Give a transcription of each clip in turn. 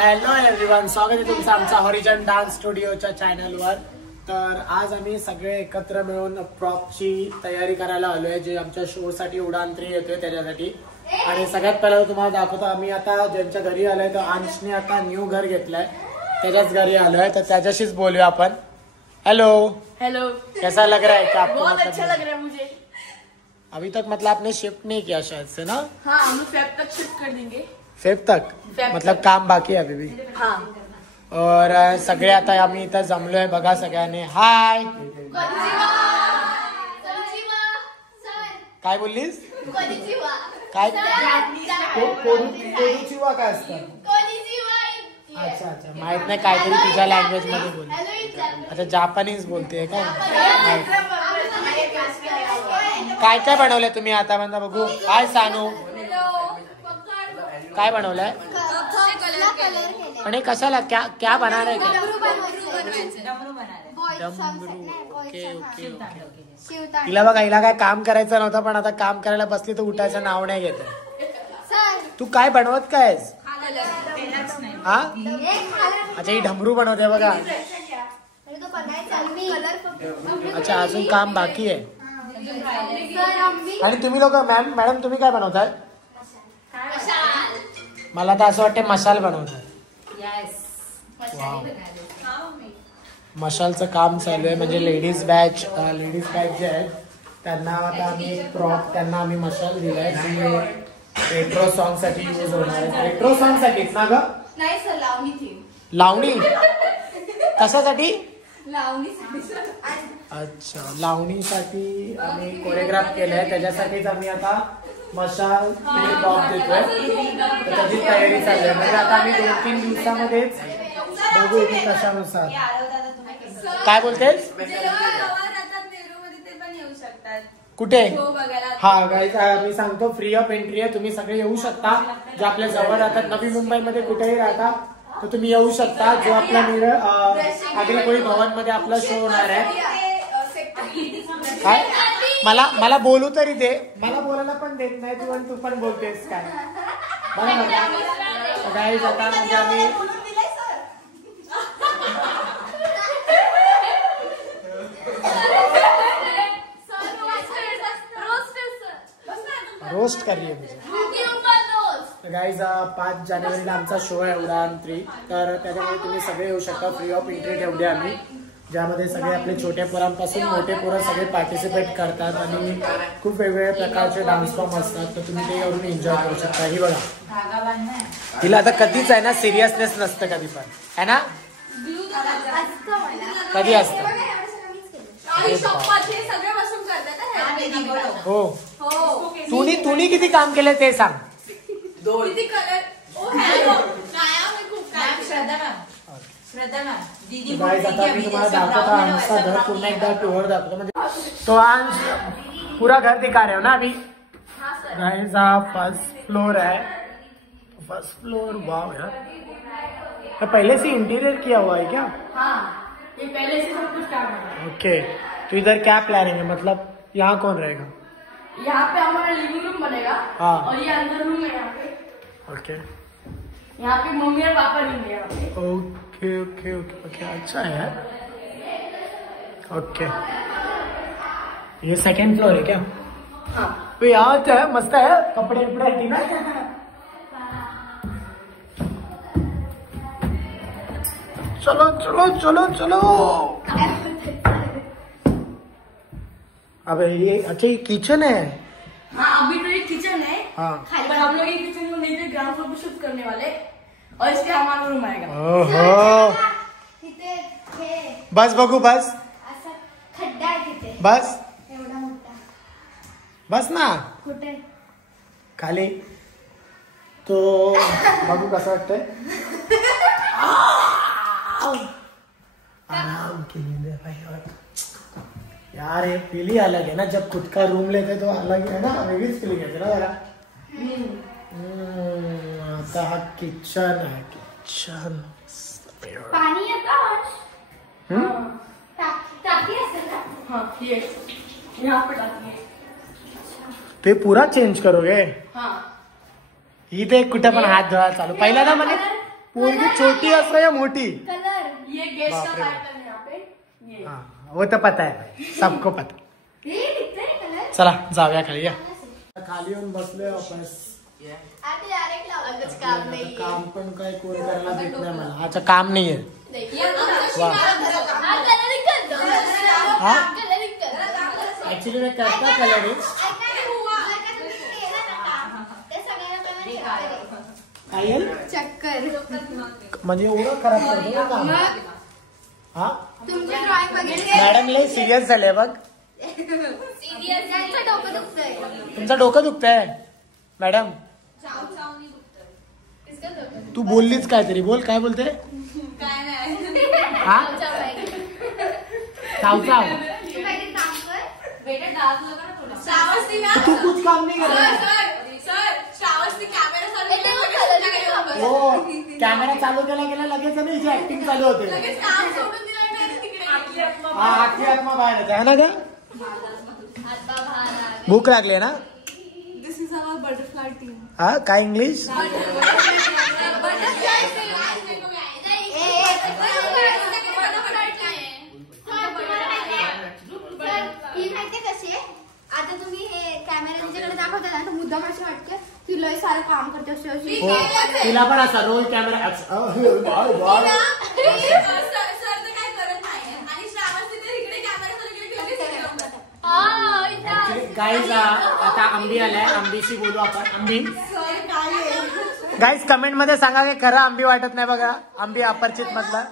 Hello everyone, स्वागत आहे तुमचं आमच्या हॉरिझॉन डान्स स्टुडिओच्या चॅनलवर। तर आज आम्ही सगळे एकत्र मिळून प्रॉपची तयारी करायला आलोय, जे आमच्या शो साठी उडान 3 येतोय त्याच्यासाठी। आणि सगळ्यात पहिला तुम्हाला दाखवतो, आम्ही आता ज्यांच्या घरी आलोय तर अंशने आता न्यू घर घेतलंय, त्याच्याच घरी आलोय, तर त्याच्याशीच बोलूया आपण। हेलो हेलो, कैसा लग रहा है? क्या आपको बहुत अच्छा लग रहा है मुझे। अभी तक मतलब आपने शिफ्ट नहीं किया शायद से ना? हाँ, हम फेब तक शिफ्ट कर देंगे। फेब तक मतलब काम बाकी आहे अभी भी। हाँ। और सगळे आता आम्ही इथं जमलोय बघा सगळ्यांनी। हाय, काय बोललीस? काय कोनिचिवा काय असतं? अच्छा अच्छा, माहित नाही, काहीतरी तुझ्या लँग्वेज मध्ये बोल। अच्छा, जापानीज बोलते का? काय काय बनवलंय तुम्ही आता म्हणता बघू। हाय सानू, काय बनवलंय? आणि कशाला क्या क्या बना रहे? Okay okay okay. तिला बघा, हिला काय काम करायचं नव्हतं, पण आता काम करायला बसली तर उठायचं नाव नाही घेत। तू काय बनवत काय? हा, अच्छा, ही ढमरू बनवते बघा। अच्छा, अजून काम बाकी आहे। आणि तुम्ही लोक मॅडम तुम्ही काय बनवताय? मला तर असं वाटतं मशाल बनवतात। मशालचं काम चालू आहे, म्हणजे लेडीज बॅच जे आहे त्यांना आता आम्ही प्रॉप, त्यांना आम्ही मशाल दिलाय, जी रेट्रो सॉन्ग साठी यूज होणार आहे। रेट्रो सॉन्ग साठी ना ग? नाही सर, लावणी थी। लावणी कशासाठी? लावणी। अच्छा, लावणीसाठी आम्ही कोरिओग्राफ केलंय, त्याच्यासाठीच आम्ही आता मशाल प्रॉप देतोय, तर त्याची तयारी चालू आहे। म्हणजे आता आम्ही 2-3 दिवसामध्येच बघू की कशानुसार। काय बोलतेस? कुठे? हा गाईज, मी सांगतो, फ्री ऑफ एंट्री आहे, तुम्ही सगळे येऊ शकता। जे आपल्या जवळ राहतात, नवी मुंबईमध्ये कुठेही राहता तर तुम्ही येऊ शकता। जो आपला अखिल कोळी भवन मध्ये आपला शो होणार आहे। काय मला बोलू तरी दे, मला बोलायला पण देत नाही तू पण बोलतेस काय? गाईज, आता म्हणजे आम्ही रोस्ट करिए मुझे। गाईज, 5 जानेवारीला आमचा शो आहे उडान 3, तर त्याच्यामुळे तुम्ही सगळे येऊ शकता। फ्री ऑफ एंट्री ठेवली आम्ही, ज्यामध्ये सगळे आपले छोटे पोरांपासून मोठे पोरं सगळे पार्टिसिपेट करतात आणि खूप वेगवेगळ्या प्रकारचे डान्स फॉर्म असतात, तर तुम्ही ते येऊन एन्जॉय करू शकता। ही बघा, तिला आता कधीच आहे ना सिरियसनेस नसतं कधी पण, है ना? कधी असतं? हो, तुम्ही किती काम केलं ते सांग। गाइस, आता मी तुम्हाला दाखवतो आमचा घर पूर्ण एकदा टूर दाखवतो, म्हणजे तो अंश पूरा घर दिखा रहे हो ना अभी। गाइस, हा फर्स्ट फ्लोर है, फर्स्ट फ्लोर। वाव यार, तो पहले से इंटीरियर किया हुआ है क्या? हाँ, ये पहले से सब कुछ स्टार्ट है। ओके, तो इधर क्या प्लानिंग है, मतलब यहाँ कौन रहेगा? यहाँ पे हमारा लिविंग रूम बनेगा। हाँ। और ये अंदर रूम है यहाँ पे। ओके, यहाँ पे मम्मी और पापा रहेंगे यहाँ पे। ओके ओके ओके ओके, अच्छा है यार। ओके, ये सेकंड फ्लोर है क्या? हाँ। तो यहाँ तो है, मस्त है, कपड़े वपड़े ना। चलो चलो चलो चलो। अब ये, अच्छा, ये किचन है? हाँ, अभी तो ये किचन है। हाँ, पर हम लोग ये किचन को नहीं, ग्राउंड फ्लोर पे शिफ्ट करने वाले, और इसके हमारा रूम आएगा। ओहो, बस बघू, बस खड्डा आहे तिथे, बस एवढा मोठा। बस ना कुठे? खाली। तो बघू कसं वाटतंय। आराम के लिए भाई यार, ये फील ही अलग है ना, जब खुद का रूम लेते तो अलग है ना, वेगळीच फीलिंग येते ना जरा। आता हा किचन आहे, किचन। पाणी येतं, टाकी असेल ना? हाँ, ये यहाँ पे टाकी है। तो ये पूरा चेंज करोगे? हाँ। इथे कुठे पण हात धुवा चालू। पहिल्यांदा म्हणे पोरगी छोटी असो या मोठी? कलर ये गेस्ट का पैटर्न है यहाँ पे ये हाँ वो तो पता है, सबको पता. कलर. चला जाऊया खाली या. खाली येऊन बसलोय वापस. आता डायरेक्ट लावलंच काम नाही. काम पण काय कोण करायला देत नाही मला. अच्छा काम नाहीये. वा कलरिंग करतो. हा कलरिंग करतो. ऍक्च्युली मी करता कलरिंग. काय चक्कर म्हणजे एवढं खराब करतो का काम? हा तुमची ड्रॉइंग बघितली. मॅडम लय सिरियस झाले बघ. त्यांचं डोकं दुखतंय. तुमचं डोकं दुखतंय मॅडम. तू बोललीच काहीतरी. बोल काय बोलते. हा चाव चाव. तू कुछ काम नाही करत. हो कॅमेरा चालू केला गेला लगेच ना हिची ऍक्टिंग चालू होते. हा आखी आत्मा बाहेर येते है ना ग. भूक लागली ना. दिस इज आवर बटरफ्लाय टीम. हा काय इंग्लिश. आता तुम्ही हे कॅमेरा तिच्याकडे दाखवता ना तर मुद्दाम अशी वाटते ती लय सारं काम करते अशी. हो तिला पण असा रोल कॅमेरा. गाईज आता आंबी आलाय. आंबीशी बोलू आपण. आंबी गाईज कमेंट मध्ये सांगा की खरं आंबी वाटत नाही बघा. आंबी अपरिचित मधला.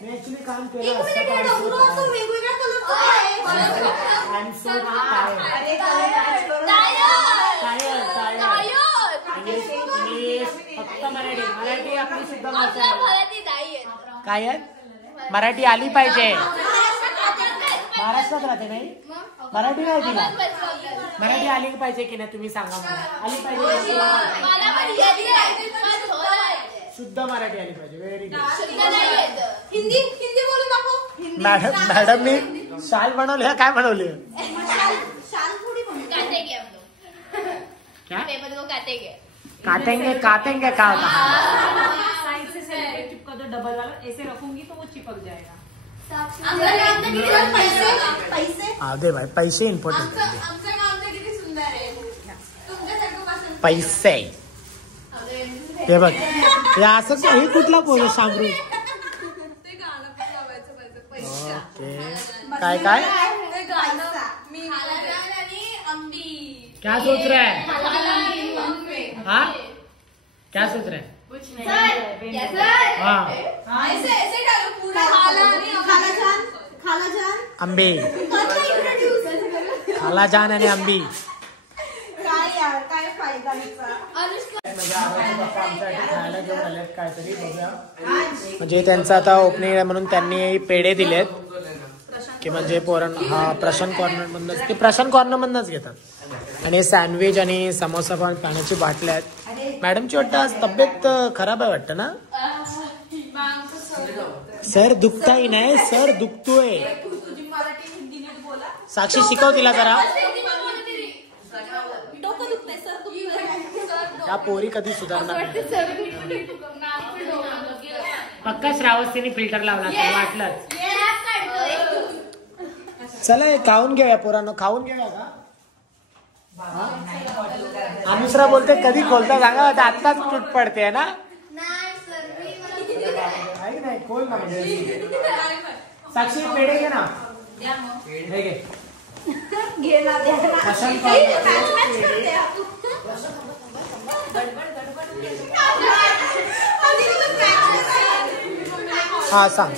मी ऍक्च्युली काम केलं असतं. फक्त मराठी. मराठी आपली सुद्धा भाषा आहे. काय आहे. मराठी आली पाहिजे. महाराष्ट्रात राहते नाही. मराठी नाही तिला. मराठी आली पाहिजे की नाही तुम्ही सांगा मला. आली पाहिजे. शुद्ध मराठी आली पाहिजे. Very good. हिंदी बोलू नको. मॅडम मी शाल बनवले. काय बनवले. काटेंगे काटेंगे का होता. साइड से सेलोटेप चिपका दो डबल वाला. ऐसे रखूंगी तो वो चिपक जाएगा. हा दे भाई. पैसे इम्पॉर्टंट. पैसे हे बघ. हे असं हे कुठला पोर सांगू. ओके काय काय क्या सोच रहा है. हाँ क्या सोच रहा है. हाँ आंबे. खालाजान आणि आंबी. खायला घेऊन आलेत काहीतरी बघूया. म्हणजे त्यांचं आता ओपनिंग आहे म्हणून त्यांनी पेढे दिलेत की म्हणजे पोरण. हा प्रशांत कॉर्नर मधनच. ते प्रशांत कॉर्नर मधनच घेतात. आणि सँडविच आणि समोसा पण. पाण्याची बाटल्या आहेत. मॅडमची वाटतं आज तब्येत खराब आहे वाटतं ना. सर दुखताही नाही. सर दुखतोय. साक्षी शिकव तिला जरा. या पोरी कधी सुधारणार नाही. पक्का श्रावस्तीने फिल्टर लावला वाटलंच. चला खाऊन घेऊया पोरांनो. खाऊन घेऊया का. अनुसरा बोलते कधी खोलता सांगा. आत्ताच तुट पडते ना. नाही खोल ना. म्हणजे साक्षी पेढे घे ना. हे घे. हा सांग.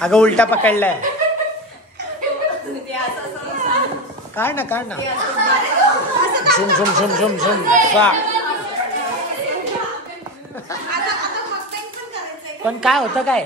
अगं उलटा पकडलाय. काढ ना काढ ना. झुम झुम झुम झुम झुम. पण काय होतं काय.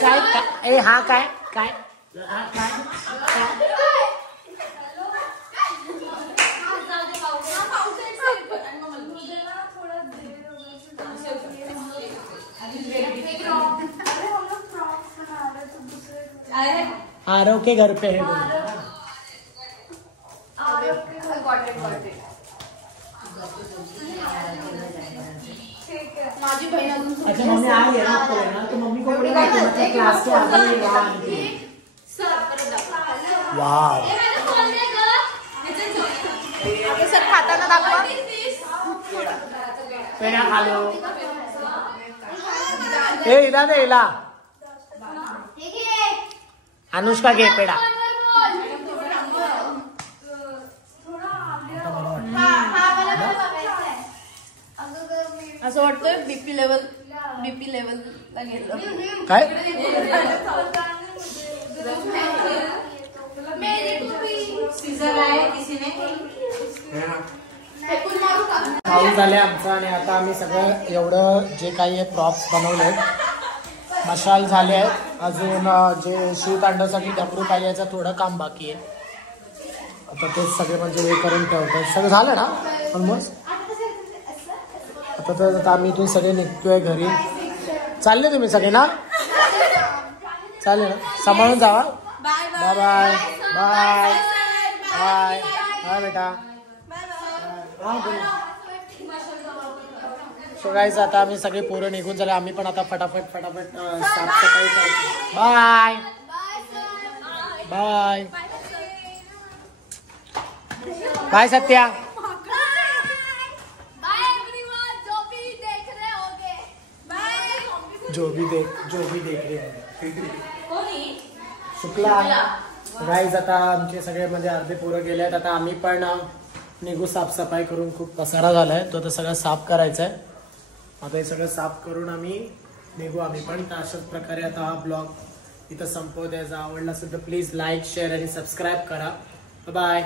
काय हा काय काय आरव के घर पे है माझी बहीण अजून अच्छा मम्मी आ गई ना आपको लेना तो मम्मी को बोलना कि क्लास के आगे ही वहाँ आंटी वाव सर खाताना दाखवा पेढा खा लो ए इला दे इला अनुष्का घे पेढा असं वाटतंय बीपी लेवल ला गेलं काय पाऊस झाले आमचा आणि आता आम्ही सगळं एवढं जे काही आहे प्रॉप्स बनवले मशाल झाले आहेत अजून जे शिवतांडवसाठी डमरू पाहिल्याचं थोडं काम बाकी आहे आता तेच सगळे म्हणजे हे करून ठेवतात सगळं झालं ना ऑलमोस्ट आता आम्ही इथून सगळे निघतोय घरी चालले तुम्ही सगळे ना चालेल ना सांभाळून जावा bye bye bye bye bye बेटा सो गाईज आता आम्ही सगळे पोरं निघून झाले आम्ही पण आता फटाफट साफसफाई करतो बाय बाय बाय सत्या जो भी देख रहे होंगे शुक्ला गाईज आता आमचे सगळे म्हणजे अर्धे पोरं गेले आहेत आता आम्ही पण निघू साफसफाई करून खूप पसारा झालाय तो आता सगळं साफ करायचा आहे आता हे सगळं साफ करून आम्ही निघू आम्ही पण तर अशाच प्रकारे आता हा ब्लॉग इथं संपवत आहे जर आवडला असेल तर प्लीज लाईक शेअर आणि सबस्क्राईब करा बाय